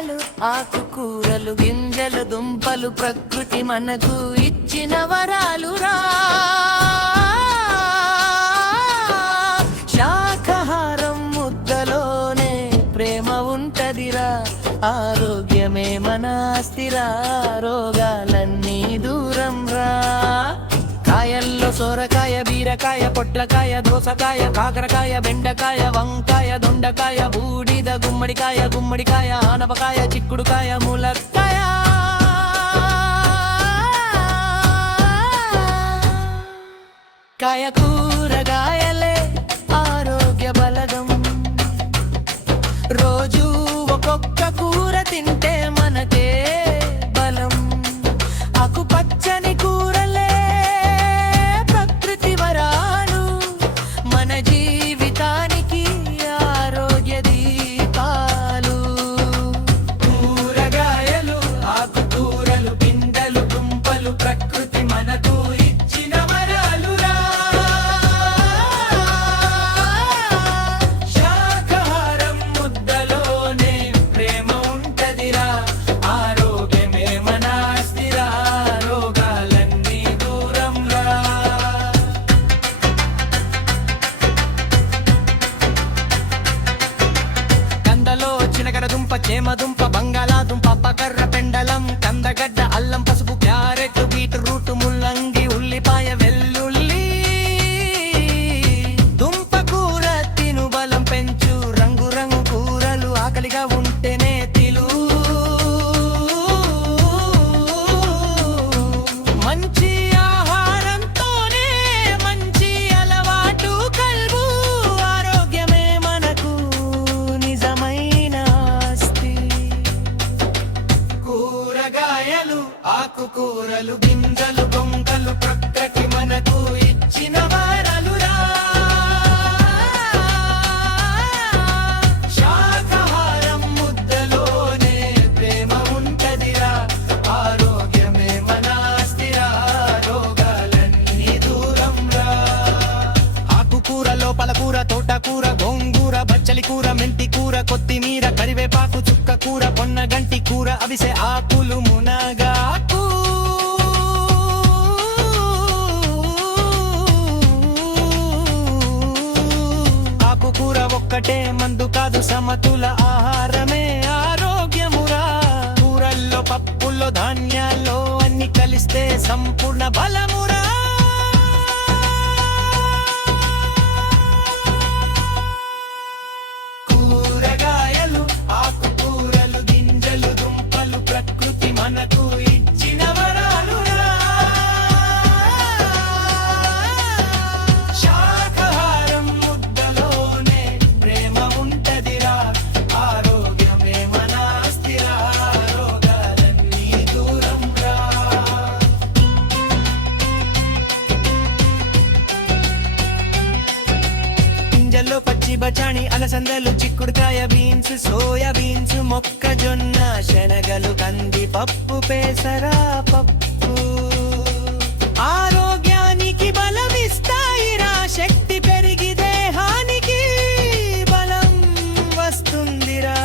కూరగాయలు ఆకుకూరలు గింజలు దుంపలు ప్రకృతి మనకు ఇచ్చిన వరాలురా. శాకాహారం ముద్దలోనే ప్రేమ ఉంటదిరా, ఆరోగ్యమే మన ఆస్తిరా, రోగాలన్నీ దూరం రా. కాయల్లో సొరకాయ బీరకాయ పొట్లకాయ దోసకాయ కాకరకాయ బెండకాయ వంకాయ దొండకాయ బూడిద గుమ్మడికాయ ఆనపకాయ చిక్కుడుకాయ ములక్కాయ. కాయ కూరగాయలే ఆరోగ్య బలగం, రోజు ఒక్కొక్క కూర తింటే మనకే బలం. ఆకుపచ్చని కూరలే ప్రకృతి వరాలు, మన జీవితానికి ఆరోగ్య దీపాలు. కూరగాయలు ఆకుకూరలు గింజలు దుంపలు ప్రకృతి మనకు ఇచ్చిన వరాలురా. శాకాహారం ముద్దలోనే ప్రేమ ఉంటదిరా, ఆరోగ్యమే మన ఆస్తిరా, రోగాలన్నీ దూరం రా. కందలో చినగడ దుంప చేమదుంప బంగాళాదుంప పకర్ర పెండలం కందగడ్డ అల్లం పసుపు క్యారెట్ బీట్రూట్ ముల్లంగి ఉల్లిపాయ వెల్లుల్లి. దుంప కూర తిను బలం పెంచు, రంగు రంగు కూరలు ఆకలిగా ఉంటేనే తిలు. మంచి ఆహారంతోనే మంచి అలవాటు కల్వు, ఆరోగ్యమే మనకు నిజమైన ఆస్తి. కూరగాయలు ఆకుకూరలు గింజలు బొంకలు ప్రకృతి మనకు ఇచ్చిన వరాలురా. శాకాహారం ముద్దలోనే ప్రేమ ఉంటదిరా, ఆరోగ్యమే మన ఆస్తిరా, రోగాలన్నీ దూరం రా. ఆకుకూర లోపల కూర తోటకూర గోంగూర బచ్చలి కూర మెంతి కూర కొత్తిమీర కరివేపాకు చుక్క కూర పొన్నగంటి కూర అవిసె ఆకులు మునగాకు. ఆకుకూర ఒక్కటే మందు కాదు, సమతుల ఆహారమే ఆరోగ్యమురా. కూరల్లో పప్పుల్లో ధాన్యాల్లో అన్ని కలిస్తే సంపూర్ణ బలమురా. కూరగాయలు ఆకుకూరలు గింజలు దుంపలు ప్రకృతి మనకు ఇచ్చిన వరాలురా. శాకాహారం ముద్దలోనే ప్రేమ ఉంటదిరా, ఆరోగ్యమే మన ఆస్తిరా, రోగాలన్నీ దూరం రా. గింజల్లో పచ్చి బఠాణి అలసందలు చిక్కుడుకాయ బీన్స్ సోయా బీన్స్ మొక్కజొన్న శనగలు కంది పప్పు పెసరా పప్పు ఆరోగ్యానికి బలమిస్తాయిరా. శక్తి పెరిగి దేహానికి బలం వస్తుందిరా.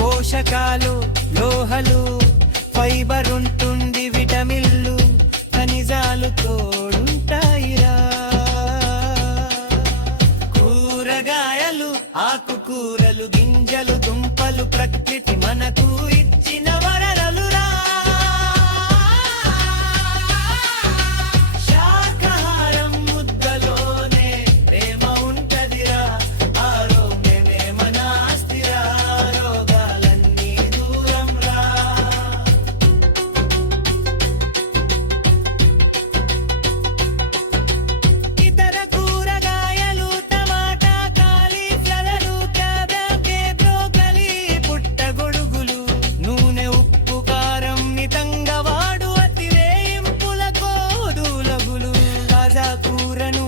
పోషకాలు లోహలు ఫైబర్ ఉంటుంది, విటమిన్లు ఖనిజాలు తోడుంటాయిరా. కూరగాయలు ఆకుకూరలు గింజలు దుంపలు ప్రకృతి మనకు ఇచ్చిన వరాలురా. శాకాహారం ముద్దలోనే ప్రేమ ఉంటదిరా, ఆరోగ్యమే మన ఆస్తిరా, రోగాలన్నీ దూరం రా. ఇతర కూరగాయలు టమాటా కాలీఫ్లవరు క్యాబేజ్ బ్రోకలీ పుట్టగొడుగులు నూనె ఉప్పు కారం మితంగా వాడు, అతిరేయింపుల కోదులగులు. తాజా కూరను